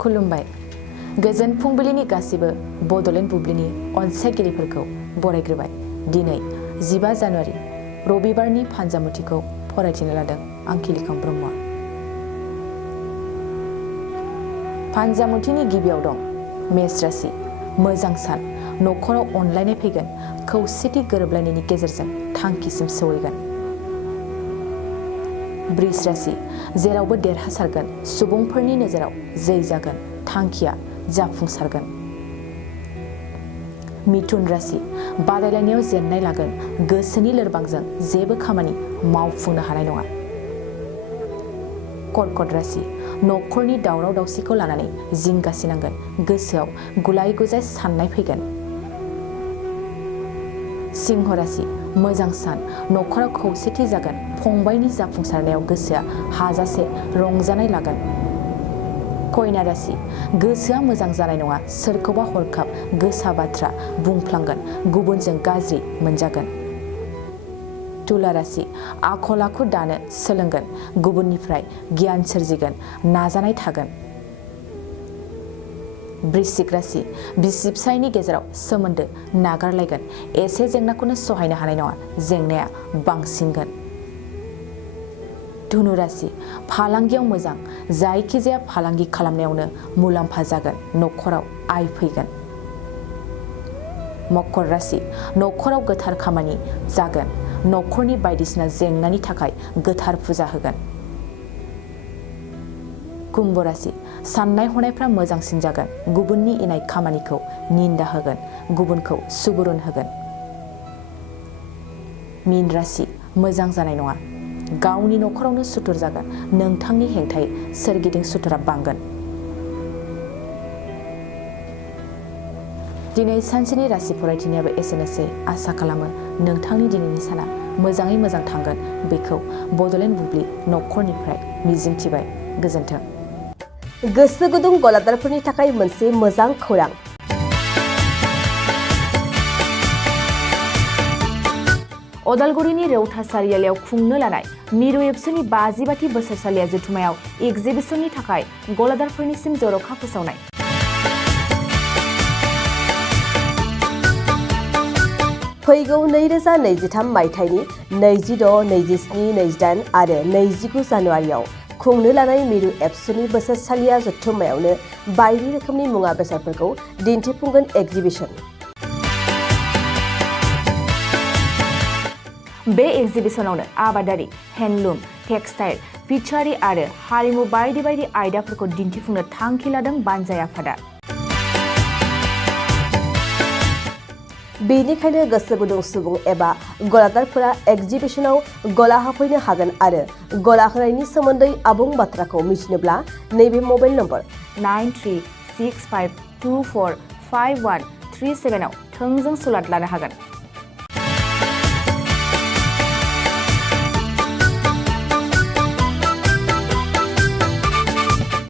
खुलुमबाय। गोजोन फुंबिलिनि गासिबो बड'लेण्ड बुब्लिनि अनसायगिरिफोरखौ बरायग्रोबाय। दिनै 15 जानुवारि रबिबारनि फानजामुथिखौ फरायथिनो लादों आं खिलिखां ब्रह्मआ। फानजामुथिनि गिबियाव दं मेष राशि। मोजां सान, न'खराव अनलायनाय फैगोन, खौसेथि गोरोबलायनायनि गेजेरजों थांखिसिम सौहैगोन। बृष राशि। जेरावबो देरहासारगोन, सुबुंफोरनि नोजोराव जै जागोन, थांखिया जाफुंसारगोन। मिथुन राशि। बादायलायनायाव जेननाय लागोन, गोसोनि लोरबांजों जेबो खामानि मावफुंनो हानाय नङा। कर्कट राशि। न'खरनि दावराव दावसिखौ लानानै जिंगासिनांगोन, गोसोआव गुलाय गुजाय साननाय फैगोन। सिंह राशि। मोजां सान, न'खराव खौसेथि जागोन, फंबायनि जाफुंसारनायाव गोसोआ हाजासे रंजानाय लागोन। कन्या राशि। गोसोआ मोजां जानाय नङा, सोरखौबा हरखाब गोसा बाथ्रा बुंफ्लांगोन, गुबुनजों गाज्रि मोनजागोन। तुला राशि। आखल आखु दानो सोलोंगोन, गुबुननिफ्राय गियान सोरजिगोन, नाजानाय थागोन। वृश्चिक राशि। बिसि फिसायनि गेजेराव सोमोन्दो नागारलायगोन, एसे जेंनाखौनो सहायनो हानाय नङा, जेंनाया बांसिनगोन। धनु राशि। फालांगियाव मोजां, जायखिजाया फालांगि खालामनायावनो मुलाम्फा जागोन, न'खराव आय फैगोन। मकर राशि। न'खराव गोथार खामानि जागोन, न'खरनि बायदिसिना जेंनानि थाखाय गोथार फुजा होगोन। कुम्भ राशि। साननाय हनायफ्रा मोजांसिन जागोन, गुबुननि इनाय खामानिखौ निन्दा होगोन, गुबुनखौ सुबुरुन होगोन। मीन राशि। मोजां जानाय नङा, गावनि न'खरावनो सुथुर जागोन, नोंथांनि हेंथायै सोरगिदिं सुथुरा बांगोन। दिनै सानसेनि राशि फरायथिनायाबो एसेनोसै। आसा खालामो नोंथांनि दिनैनि साना मोजाङै मोजां थांगोन, बेखौ बड'लेण्ड बुब्लि न'खरनिफ्राय मिजिंथिबाय। गोजोन्थों। गोसो गुदुं गलादारफोरनि थाखाय मोनसे मोजां खौरां। अदालगुरिनि रौता सारियालियाव खुंनो लानाय मिरु एबसुनि 50 बोसोरसालिया जथुमायाव एगजिबिसननि थाखाय गलादारफोरनिसिम जर'खा फोसावनाय। फैगौ 2023 मायथाइनि 26, 27, 28 आरो 29 जानुवारियाव खुंनो लानाय मिरु एबसुनि बोसोरसालिया जथुम्मायावनो बायदि रोखोमनि मुवा बेसादफोरखौ दिन्थिफुंगोन एगजिबिसन। बे एगजिबिसनावनो आबादारि, हेन्डलुम, टेक्सटाइल, फिचारि आरो हारिमु बायदि बायदि आयदाफोरखौ दिन्थिफुंनो थांखि लादों बानजाय आफादा। बेनिखायनो गोसो गुदुं सुबुं एबा गलादारफोरा एगजिबिसनाव गला होफैनो हागोन आरो गला होनायनि सोमोन्दै आबुं बाथ्राखौ मिथिनोब्ला नैबे मबाइल नम्बर 9365245137 आव थोंजों सुलाद लानो हागोन।